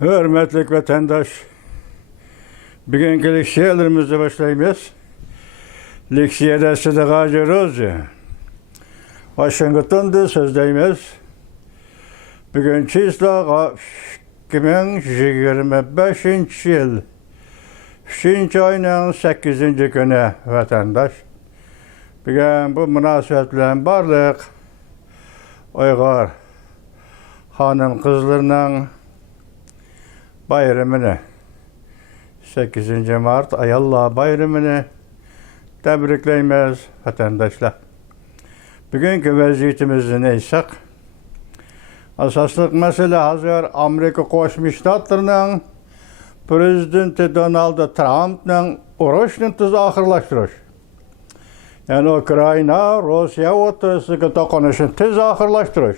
Hürmetlik vatandaş, bugünkü leksiyalarımızı başlayımız. Leksiyada Sıdıkacı Rozi, Washington'da sözdeyimiz. Bugün çizla 2025 yıl 3. ayının 8. günü vatandaş. Bugün bu münasebetlerin barlık Uyghur hanım kızlarının bayramını 8. Mart Ayallah bayramını tebrikleyimiz vatandaşlar. Bugünkü vaziyetimizi neysek? Asaslık mesele hazır Amerika Koşmuş Ştatlarının Prezidenti Donald Trump'ın uğraşını tez ahırlaştırış. Yani Ukrayna, Rusya oturusunu toqunuşunu tez ahırlaştırış.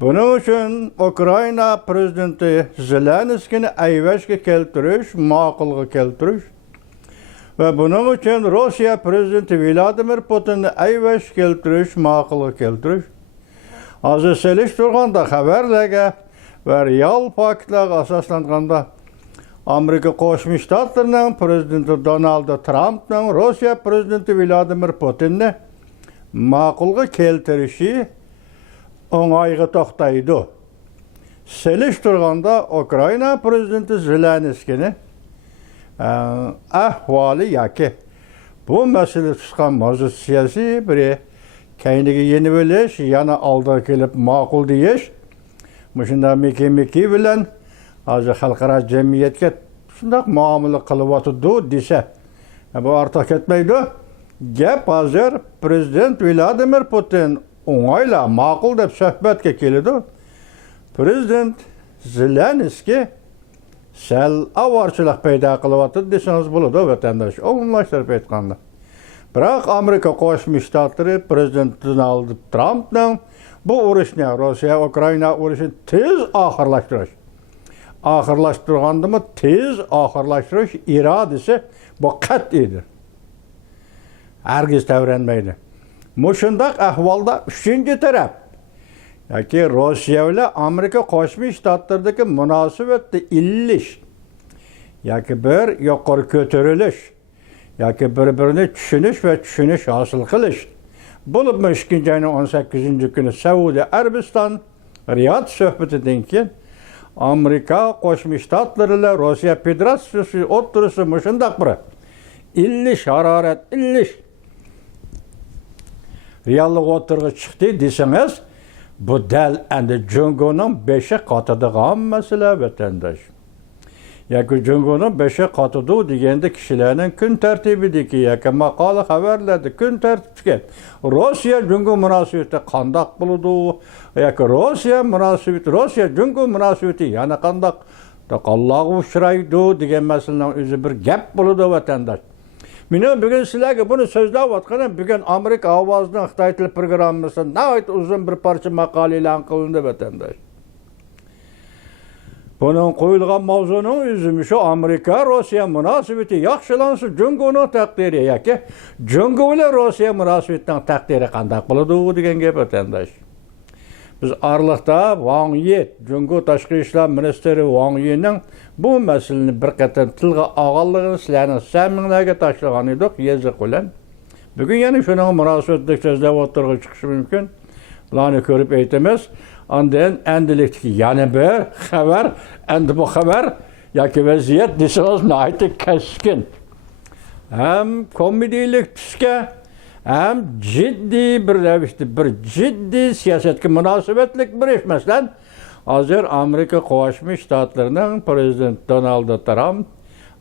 Bunun için Ukrayna Prezidenti Zelenski'ni ayvashga keltirish, ma'qulga keltirish ve bunun için Rusya Prezidenti Vladimir Putinni ayvash keltirish, ma'qulga keltirish. Hozir selishtirganda xabarlarga ve real faktlarga asoslanganda Amerika Qo'shma Shtatlarining Prezidenti Donald Trump'ning Rusya Prezidenti Vladimir Putinni ma'qulga keltirishi o'ng'ayga to'xtaydi. Selishtirganda Ukrayna Prezidenti Zelenski'ni ahvoli yoki bu masala chiqqan mavzu siyosiy bir kayniga yeni bilish, yana oldiga kelib ma'qul deyish, shunda miki bilan hozir xalqaro jamiyatga shundoq muomala qilyotdi desa, bu ortiq ketmaydi. Gap hozir Prezident Vladimir Putin o'ng'ayla ma'qul deb suhbatga keladi. Prezident Zelenskiy sal avorchilik paydo qilyapti desangiz bo'ladi vatandosh. Umumlashtirib aytganda. Biroq Amerika Qo'shma Shtatlari Prezident Donald Trump'ning bu urushni, Rossiya-Ukraina urushini tez oxirlashtirgandimi tez oxirlashtirish irodasi bu qat'iydir. Hargiz tavranmaydi. Mushundaq ahvolda uchinchi taraf yoki Rossiya bilan Amerika Qo'shma Shtatlaridagi munosabatni illish yoki bir yuqori ko'tarilish yoki bir-birini tushunish hosil qilish bo'lib 2. ayning 18 kuni Saudiya Arabiston Riyod suhbatidan keyin Amerika Qo'shma Shtatlari bilan Rossiya Federatsiyasi o'rtasida mushundaq bir illish harorat reallik o'tirg'i chiqdi desangiz, bu dal endi Jungo'ning 5'e qotadigan masala vatandosh. Yoki Jungo'ning 5'e qotadi deganda kishilarning kun tartibidagi yoki maqola xabarlarda kun tartibga Rossiya Jungo munosabati qandoq bo'ladi yoki Rossiya Jungo munosabati yana qandoq taqalloq uchraydi degan masalaning o'zi bir gap bo'ladi vatandosh. Meni bugün sizlarga buni so'zlayotganim bugün Amerika ovozining Xitoy tili programmasida nəhayət uzun bir parcha maqola e'lon qilindi vatandosh. Bunun qo'yilgan mavzuning o'zi shu Amerika Rossiya munosabati yaxshilansa Jungoning taqdiri yoki Jungo bilan Rossiya munosabatining taqdiri qanday bo'ladi degan gap vatandosh. Biz Arliqda Wang Yi, Jungo tashqi ishlar ministri Wang Yining bu masalani bir qator tilga olganligini sizlarning samimlarga tashlagan edik yoziq bilan. Bugun yana shuning munosabatda so'zlab o'tirib chiqishi mumkin. Bularni ko'rib aytamiz. Ondan endilikdagi yana bir xabar, endi bu xabar yoki vaziyat desangiz nihoyatda keskin. Ham komediyalik tusga hem ciddi bir ravishda bir ciddi siyosatga munosabatlik bir ish. Masalan, hozir Amerika Qo'shma Shtatlarining Prezidenti Donald Trump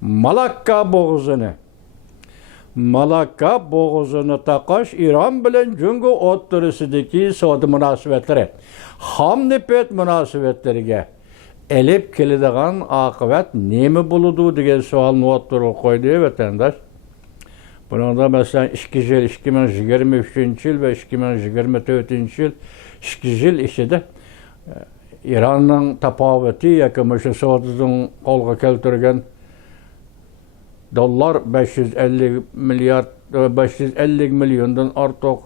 Malakka bo'g'izini taqash Iran bilan Jungo o'rtasidagi savdo munosabatlari, hamnipet munosabatlariga elib keladigan oqibat nima bo'ladi degan savolni o'tirib qo'ydi vatandosh. Buningda masalan 2023 yil va 2024 yil 2 yil ichida İran'ın tafaveti yoki shu savdodan qo'lga keltirgan dollar 550 milyondan ortiq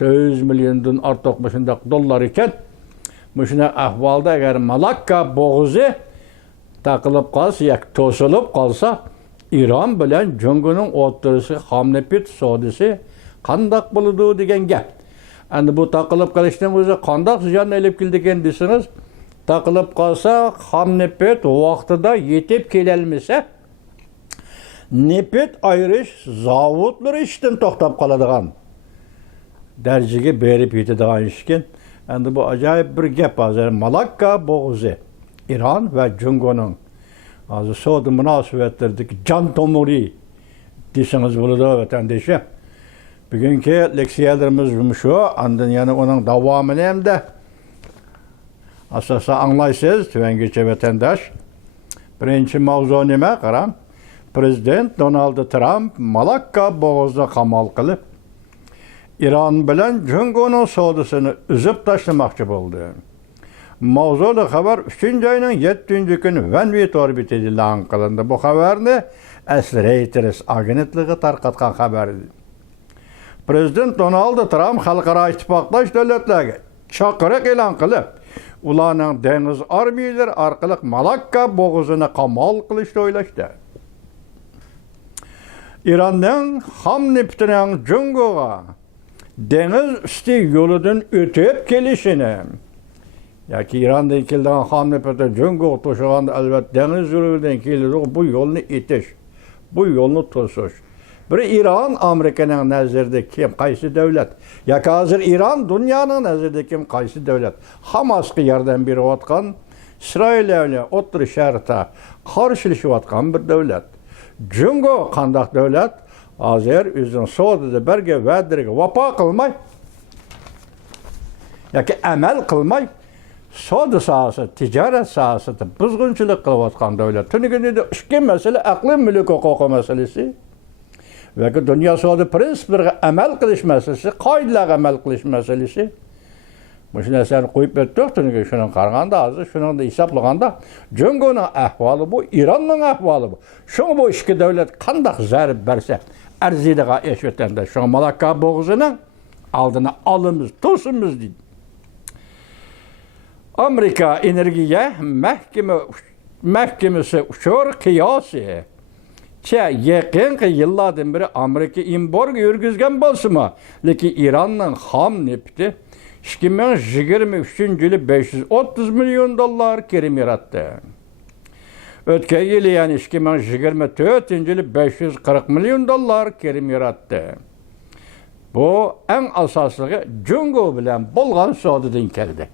400 milyondan ortiq shunday dollar ekan Müşüne ahvalda eğer Malakka boğuzu takılıp kalsa, yak tosulub kalsa, İran bilen Cungunun oturысы hamnepit sodisi kandak buludu degen gap. Endi bu takılıp kalıştan özü kandak ziyan elip kildiken desiniz, takılıp kalsa hamnepit vaxtıda yetip kelelmese, nepet ayrış zavutları işten toxtab kaladığan dercige berip yetediğen işken. Endi bu acayip bir gap hazır. Malakka boğuzu, İran ve Cungunun azı soğudu münasebetlerindeki can tomuri desiniz buludu vatandaşa. Bugünkü leksiyalarımız şu, andın yani onun devamını hem de asasa anlaysız tüvengiçe vatandaş. Birinci mavzu nime qaram? Prezident Donald Trump Malakka boğazda qamal qılıp, İran bilen Cungunun soğudusunu üzüp taşlamakçı buldu. Mavzuda xabar 3. ayının 7. günü Venvit orbit edilen qılındı. Bu xabarni Reuters agentliği tarqatkan xabarı. Prezident Donald Trump Xalqaro ittifoqlash davlatlarga chaqiriq e'lon qilib, ularning dengiz armiyalari orqali Malakka bo'g'izini qamal qilishni o'ylashdi. İranning ham neftining Jungoga deniz üstü yo'lidan o'tib kelishini yoki İrandan kelgan ham nefti Jungoga to'shaganda albatta deniz yo'lidan keladi, bu yo'lni etish, bu yo'lni to'sish. Bir İran, Amerika'nın nazarında kim, qaysi devlet? Ya hazır İran, dünyanın nazarında kim, qaysi devlet? Hamas'ı yerden biri atkan, İsrail'e otur şarta karşılaşıp atkan bir devlet. Jungo kandak devlet, hazır üzün Suudi'de berge verdirge vapa kılmay, ya ki emel kılmay, Suudi sahası, ticaret sahası da buzgunçuluk kılıp atkan devlet. Tünükünde de işkin mesele, aklı mülk hukuku meselesi. Ve ki dünya Suudi prensiplerine emel kılış meselesi, kaidelerine emel kılış meselesi. Bu şimdi sen koyup ettik, çünkü şunun karganda azı, şunun da hesaplaganda, Jungo'nun ahvalı bu, İran'ın ahvalı bu. Şunu bu iki devlet kandak zərb verse, erziliğe eşveten de, şunu Malakka boğazının aldığına alımız, tosumuz deydi. Amerika Enerjiye Mahkemesi uçur kıyası, yakın yıllardan beri Amerika embargo yürgüzgen bolsunma, lekin İran'ın ham nefti 2023 yılı 530 milyon dolar kerim yarattı. Ötken yılı yani 2024 yılı 540 milyon dolar kerim yarattı. Bu en asaslığı Jungo bilen bolgan Suudi'den geldi.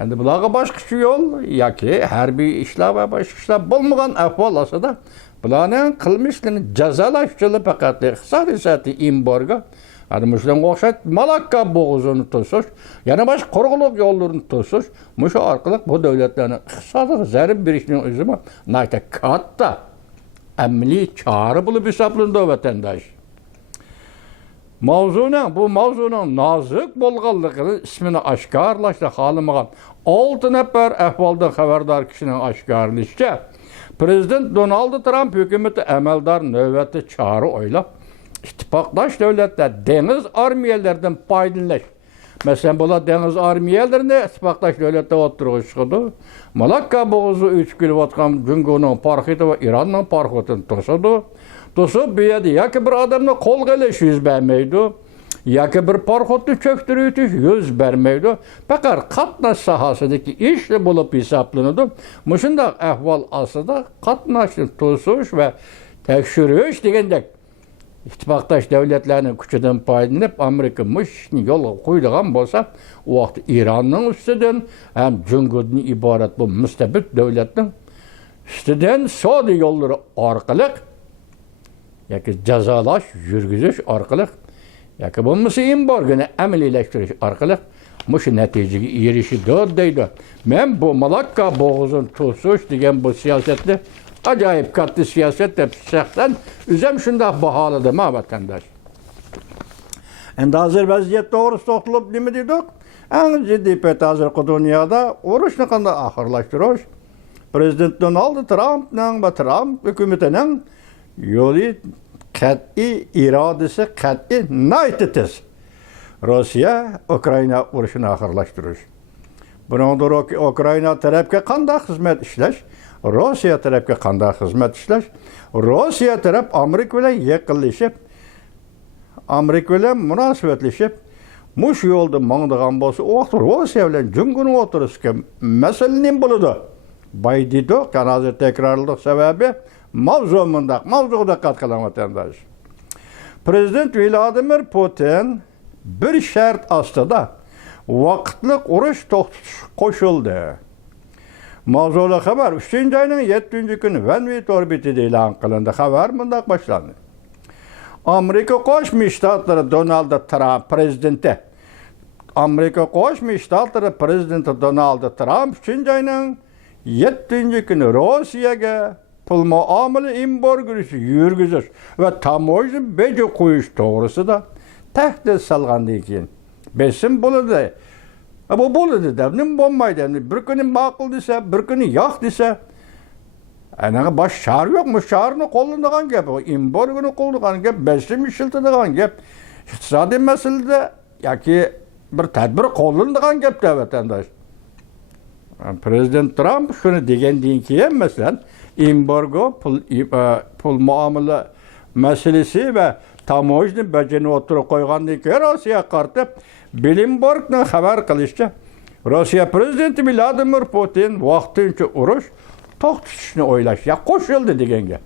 Endi bularga başka yol yoki harbiy ishlar va boshqa ishlar bo'lmagan ahvol ostida bularning qilmishlarini jazolash uchun faqat iqtisodiy embargo, shunga o'xshash Malakka bo'g'izini to'sish, yana boshqa qurg'uluq yo'llarini to'sish, shu orqali bu davlatlarni iqtisodiy zarb berishning o'zi nayta katta amaliy chora bo'lib hisoblanadi vatandosh. Bu mavzunun nazik bolğanlığının ismini aşkarlaştı halımağın 6 nefer ahvaldan haberdar kişinin aşkarlaştı. Prezident Donald Trump hükümeti əməldar növbəti çağrı oylab, ittifaqdaş devletler deniz armiyelerden paydalanış. Mesela bunlar deniz armiyelerine ittifaqdaş devletler oturuşudu. Malakka boğuzu 3 kilovatkan Jungo'nun parketi ve İran'ın parketini tosudu. Tosup bir yerde ya ki bir adamla kol geliş yüz vermeydi, ya ki bir parkotlu çöktürüyütü yüz vermeydi. Fakat katnaş sahasındaki işle bulup hesaplanırdı. Muşunda ahval aslında katnaşın tosuş ve tekşürüş degендek. İttifaqdaş devletlerinin küçüden paydalanıp Amerika muşni yolu koyduğun bolsa, o vakit İran'ın üstüden hem Jungo'dan ibaret bu müstebit devletin üstüden Suudi yolları arkalık yoki jazolash, yurgizish orqali yoki bo'lmasa embargoni amaliylashtirish orqali shu natijaga erishdi deydi. Men bu Malakka bo'g'izini to'sish degan bu siyosatni ajoyib katta siyosat deb shaxsan o'zim shunday baholadim vatandosh. Endi hozir vaziyat to'g'risida to'xtalib nima dedik? Eng jiddiy payt hozirgi dunyoda urushni qanday oxirlashtirish, Prezident Donald Trumpning va Trump hukumatining yo'li qat'iy irodasi qat'iy naytitis. Rossiya Ukraina urushini oxirlashtirish. Buningdir Ukraina tarafga qanday xizmat ishlash, Rossiya tarafga qanday xizmat ishlash, Rossiya taraf Amerika bilan yaqinlashib, Amerika bilan munosabatlashib, mush yo'lda mangdigan bo'lsa, u vaqt Rossiya bilan junguni o'tirishga masala nima bo'ladi? Baydido kanazı tekrarladık sebebi mavzuda dikkat kılan vatandaş. Prezident Vladimir Putin bir şart astida vaqtliq urush to'xtatish qo'shildi. Mavzuda xabar 3-oyning 7-kuni Vanvit orbitida e'lon qilindi. Xabar bunday boshlandi. Amerika Qo'shma Shtatlari Donald Trump prezidenti Donald Trump 3-oyning 7-kuni Rossiyaga pul muomala embargosi yurgizish va tamojni bejo qo'yish to'g'risida tahdid solgandan keyin besim bo'ladi. Bu bo'ladi deb nima bo'lmaydi. Bir kuni ma'qul desa, bir kuni yo'q desa, anaqa bosh shar yo'qmi? Sharni qo'llanadigan gap, embargoni qo'llanadigan gap, besim ishiladigan gap. Iqtisodiy masalada yoki bir tadbir qo'llanadigan gapda vatandosh. Prezident Trump shuni degandan keyin masalan embargo pul muomala masalasi va tamojni bajani o'tirib qo'ygandan keyin Rossiya qartib Bloomberg'ning xabar qilishicha Rossiya prezidenti Vladimir Putin vaqtincha urush to'xtatishni o'ylashga qo'shildi degan gap.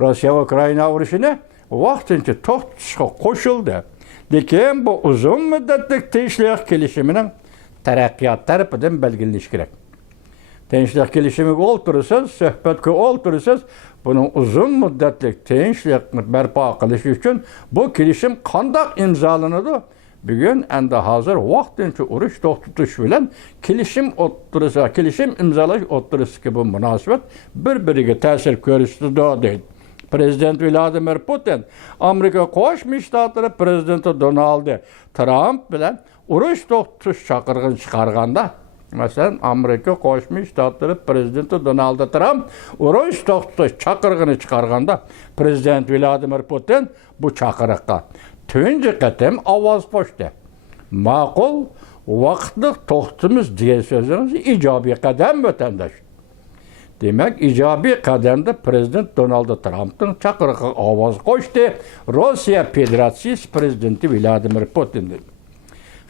Rossiya Ukraina urushini vaqtincha to'xtatishga qo'shildi. Lekin bu uzun muddatli tinchlik kelishimining taraqqiyot tarafidan belgilanishi kerak. Tinchlik kelishimiga o'tirsangiz, suhbatga o'tirsangiz, buning uzun muddatli tinchlikni barpo qilish uchun bu kelishim qanday imzolanadi? Bugun endi hozir vaqtincha urush to'xtatish bilan kelishim imzolash o'tirishga bu munosabat bir-biriga ta'sir ko'rsatadi deydi. Prezident Vladimir Putin Amerika Qo'shma Shtatlari prezidenti Donald Trump bilan urush to'xtatish chaqirig'ini chiqarganda, masalan, Amerika Qo'shma Shtatlari prezidenti Donald Trump urush to'xtatish chaqirig'ini chiqarganda, prezident Vladimir Putin bu chaqiriqqa tunji qatim ovoz qo'shdi. Ma'qul, vaqtni to'xtatamiz degan so'zingiz ijobiy qadam vatandosh. Demak, ijobiy qadamda prezident Donald Trumpning chaqirig'iga ovoz qo'shdi Rossiya Federatsiyasi prezidenti Vladimir Putin.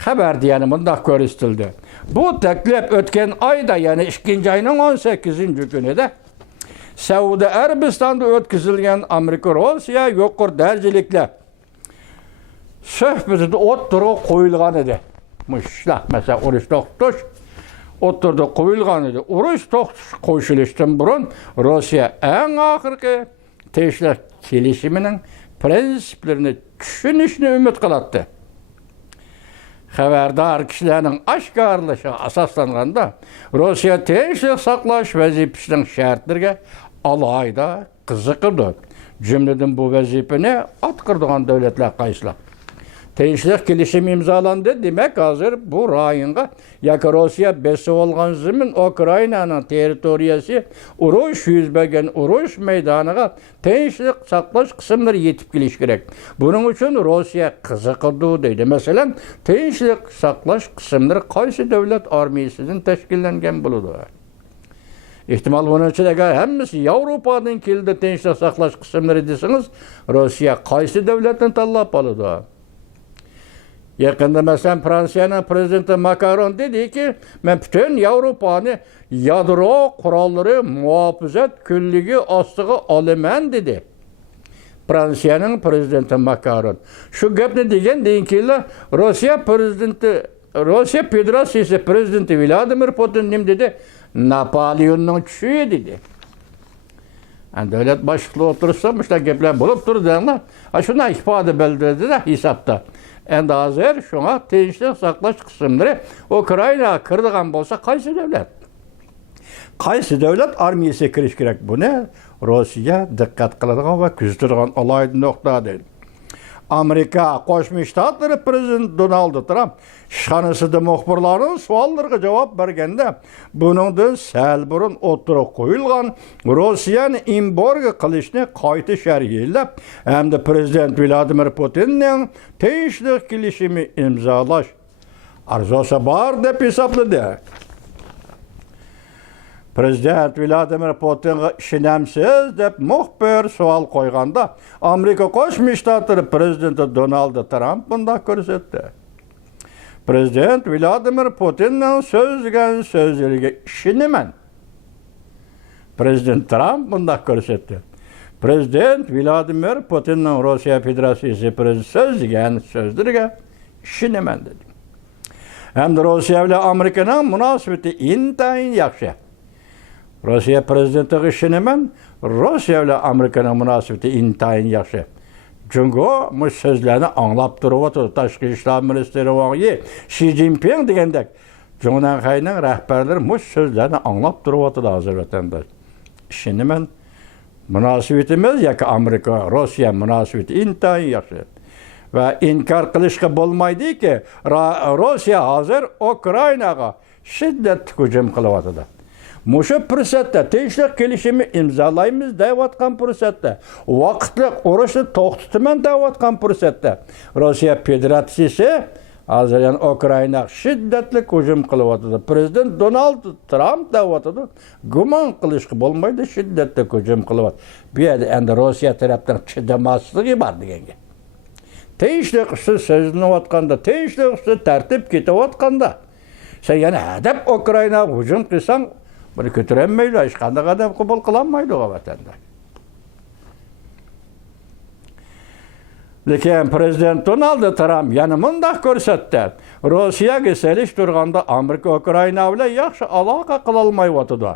Xabarda yana bunday ko'rsatildi. Bu taklif o'tgan oyda, ya'ni 2-oyning 18-kunida Saudiya Arabistonida o'tkazilgan Amerika-Rossiya yuqori darajaliklar suhbatida o'tirib qo'yilgan edi. Mushlar, masalan, urush to'xtatish o'tirib qo'yilgan edi. Urush to'xtatish qo'shilishdan burun Rossiya eng oxirgi tinchlik kelishimining prinsiplarini tushunishni umid qiladi. Xabardor kishilarning oshkorlashiga asoslanganda Rossiya tinchlik saqlash vazifasining shartlariga alohida qiziqdi. Jumladan bu vazifani atqirdigan davlatlar qaysilar? Tinchlik kelishimi imzolandi. Demak, hozir bu rayonga yoki Rossiya besib olgan zamin Ukrainaning territoriyasi urush yuz bergan urush maydoniga tinchlik saqlash qismlari yetib kelish kerak. Buning uchun Rossiya qiziqdi deydi. Masalan, tinchlik saqlash qismlari qaysi davlat armiyasidan tashkillangan bo'ladi? Ehtimal bunun için eğer hemmisi Avrupa'dan keldi tinchlik saqlash qismlari desangiz, Rossiya qaysi davlatdan tanlab oladi? Yaqında mesela Fransa'nın prezidenti Macron dedi ki, ben bütün Avrupa'nı yadro kuralları muhafazat küllüğü astığı alaman dedi. Fransa'nın prezidenti Macron. Şu gapni degan ki Rossiya Federatsiyasi prezidenti Vladimir Putin nim dedi? Napoleon'un çüyü dedi. Yani devlet başlıklı oturursa işte gaplar bulup durdu. Şuna ifade bildirdi de hesapta. Endi hozir şuna tinchlik saqlash qismlari Ukraina kirdigan bo'lsa, qaysi davlat armiyasiga kirish kerak? Buni Rossiya diqqat qiladigan va kuzatadigan alohida nuqta deydi. Amerika Qo'shma Shtatlari prezidenti Donald Trump ishxonasida muxbirlarning savollariga javob berganda, buningdan sal burun o'tirib qo'yilgan Rossiyani embargo qilishni qayta sharhlab, hamda prezident Vladimir Putinning tinchlik kelishimi imzolash arzusi bor deb hisobladi. Prezident Vladimir Putinga ishinamsiz deb muxbir savol qo'yganda, Amerika Qo'shma Shtatlari prezidenti Donald Trump bunday ko'rsatdi. Prezident Vladimir Putinning so'zlariga ishinaman. Prezident Trump bunday ko'rsatdi. Prezident Vladimir Putinning Rossiya Federatsiyasi prezidenti so'zlariga ishinaman dedi. Hamda Rossiya bilan Amerikaning munosabati intayin yaxshi. Rossiya prezidentiga ishonaman, Rossiya bilan Amerikaning munosabati intayin yaxshi. Jungo bu so'zlarni anglab turibdi. Tashqi ishlar ministri Wang Yi, Xi Jinping degandek, Jonanxayning rahbarlari bu so'zlarni anglab turibdi hozir vatandosh. Ishonaman, munosabatimiz yoki Amerika, Rossiya munosabati intayin yaxshi. Va inkor qilishga bo'lmaydiki, Rossiya hozir Ukrainaga shiddatli hujum qilyapti. Mushu fursatda tinchlik kelishimi imzolaymiz deyotgan fursatda, vaqtli urushni to'xtataman deyotgan fursatda Rossiya Federatsiyasi hozir Ukrainaga shiddatli hujum qilyapti. Prezident Donald Trump deyotdi, gumon qilishga bo'lmaydi, shiddatli hujum qilyapti. Bu yerda endi Rossiya tarafdan chidamasligi bor deganga. Tinchlik so'zlanayotganda, tinchlik tartib ketayotganda, sen yana hadab Ukrainaga hujum qilsang, buni ko'tarilmaydi, hech qanday qadam qabul qilinmaydi vatandosh. Lekin prezident Donald Trump yana bunday ko'rsatdi. Rossiyaga selish turganda Amerika Ukraina bilan yaxshi aloqa qila olmayotdi.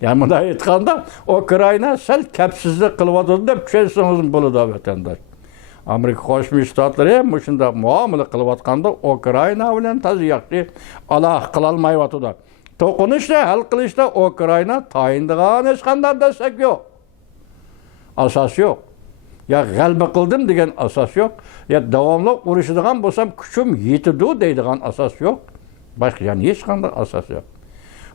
Yani bunday aytganda, Ukraina sal kapsizlik qilyotdi deb tushunsangiz bo'ladi vatandosh. Amerika Qo'shma Shtatlari ham shunday muomala qilayotganda Ukraina bilan tez yaxshi aloqa qila olmayotdi. To'qinishni hal qilishda Ukraina tayindigan hech qanday dastak yo'q. Asos yo'q. Ya g'alaba qildim degan asos yo'q. Ya davomli urushadigan bo'lsam kuchim yetidi deydigan asos yo'q. Boshqa yani hech qanday asos yo'q.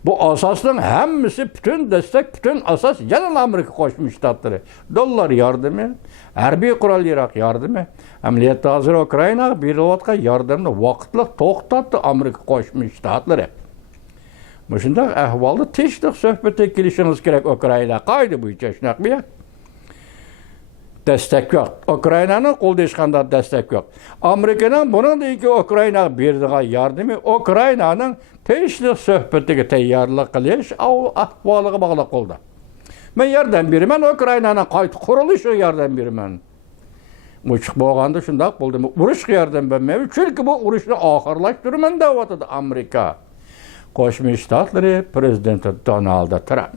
Bu asosning hammasi bütün destek, bütün asas yana Amerika Qo'shma Shtatlari. Dollar yordami, harbiy qurol-yarog' yordami, amaliyotda hozir Ukrainaga berilayotgan yordamni vaqtli to'xtatdi Amerika Qo'shma Shtatlari. Shunday ahvolda tinchlik suhbatga kelishingiz kerak Ukraina. Qoida bo'yicha shunaqa bu. Destek yo'q. Ukrainaning qo'lida hech qanday destek yo'q. Amerikaning buningdagi Ukrainaga beradigan yordami Ukrainaning tinchlik suhbatiga tayyorlik qilish ahvoliga bog'liq bo'ldi. Men yordam beraman, Ukrainaning qayta qurilishiga yordam beraman. Muchiq bo'lganda shunday bo'ldi. Urushga yordam bermayman, chunki bu urushni oxirlashtiraman deyapti Amerika Qo'shma Shtatlari prezidenti Donald Trump.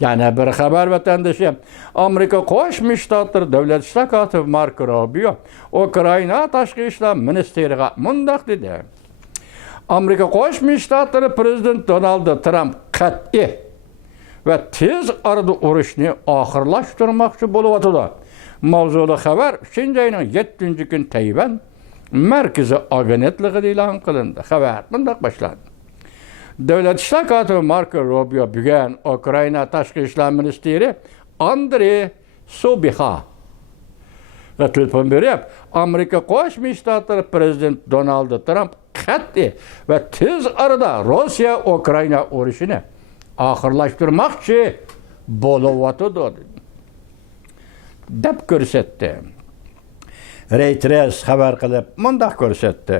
Yana bir xabar vatandoshim, Amerika Qo'shma Shtatlari davlat ishlar kotibi Marko Rubio Ukraina tashqi ishlar ministriga mundaq dedi. Amerika Qo'shma Shtatlari prezident Donald Trump qat'iy va tez orada urushni oxirlashtirmoqchi bo'lyapti. Mavzuli xabar 3-oyning 7-kun Tayvan markaziy agentligida e'lon qilindi. Xabar bunday boshlandi. Davlat ishlar kotibi Marko Rubio bugun Ukraina tashqi ishlar ministri Andrey Sobixa va telefon berib, Amerika Qo'shma Shtatlari prezident Donald Trump qat'iy va tez orada Rossiya Ukraina urushini oxirlashtirmoqchi bo'lyapti deb ko'rsatdi. Reuters xabar qilib bunday ko'rsatdi.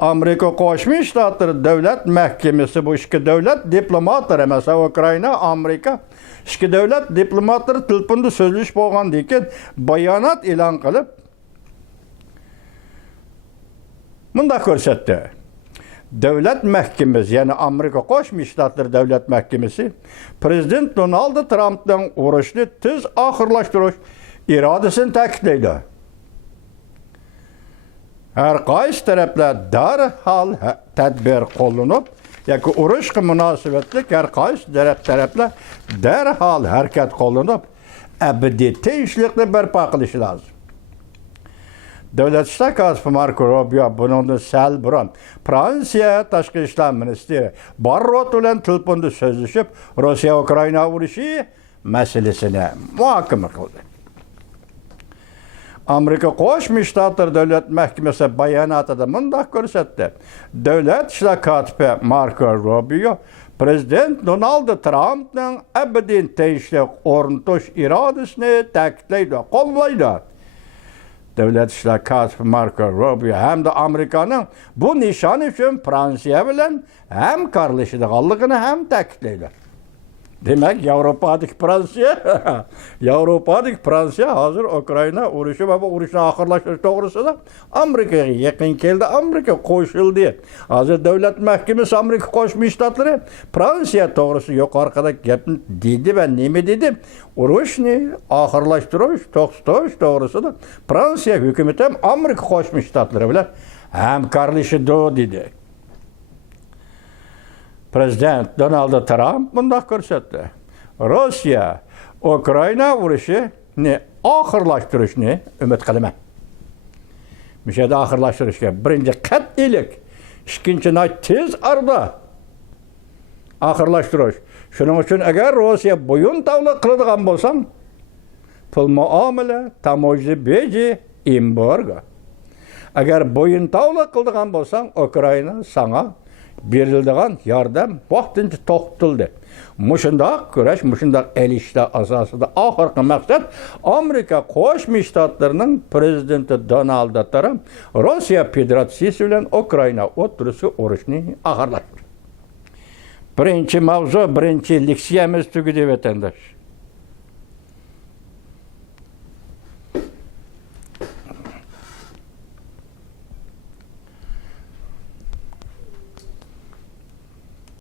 Amerika Qo'shma Shtatlari davlat mahkamasi bu ikki davlat diplomatlari, masalan Ukraina, Amerika ikki davlat diplomatlari telefonda so'zlash bo'lgandan keyin bayonot e'lon qilib bunday ko'rsatdi. Davlat mahkamasi, ya'ni Amerika Qo'shma Shtatlari davlat mahkamasi prezident Donald Trumpning urushni tez oxirlashtirish irodasini ta'kidlaydi. Her qaysi taraflar darhol tadbir qo'llanib, yoki urushga munosabatli har qaysi taraflar darhol harakat qo'llanib, abadiy tinchlikni barpo qilishi lozim. Davlat ishlar kotibi Marko Rubio bundan sal burun Fransiya tashqi ishlar ministri Barrot bilan telefonda so'zlashib, Rossiya Ukraina urushi masalasini muhokama qildi. Amerika Qo'shma Shtatlar Davlat Mahkamasi bayonotida bunday ko'rsatdi. Davlat ishlar kotibi Marco Rubio Prezident Donald Trump'ning abadiy tinchlik o'rnatish irodasini ta'kidlaydi, qo'llaydi. Davlat ishlar kotibi Marco Rubio hamda Amerikaning bu nishon uchun Fransiya bilan hamkorlashadiganligini ham ta'kidlaydi. Demek Avrupa'daki Fransiya hazır Ukrayna urushi ve bu urushni oxirlashtirish to'g'risida Amerikaga yaqin keldi. Amerika qo'shildi. Hozir davlat mahkamasi Amerika Qo'shma Shtatlari Fransiya to'g'risida yuqorida gapni dedi va nima dedi? Urushni oxirlashtirish, to'xtatish to'g'risida Fransiya hukumati ham Amerika Qo'shma Shtatlari bilan hamkorlashadi dedi. Prezident Donald Trump bunday ko'rsatdi. Rossiya Ukrayna urushini oxirlashtirishni umid qilaman. Mishada oxirlashtirishga birinchi qat'iylik, ikkinchi tez arada oxirlashtirish. Shuning uchun agar Rossiya bo'yin tavla qiladigan bo'lsam, pul muomala, tamoyil beji, embargo. Agar bo'yin tavla qiladigan bo'lsam, Ukrayna sana berildigan yordam vaqtincha to'xtatildi. Mushundaq kurash, mushundaq elishlar asosida oxirgi maqsad Amerika Qo'shma Shtatlarining prezidenti Donald Trump Rossiya Federatsiyasi bilan Ukrayna o'rtasidagi urushni oxirlashtirish. Birinchi mavzu, birinchi leksiyamiz tugadi vatandosh.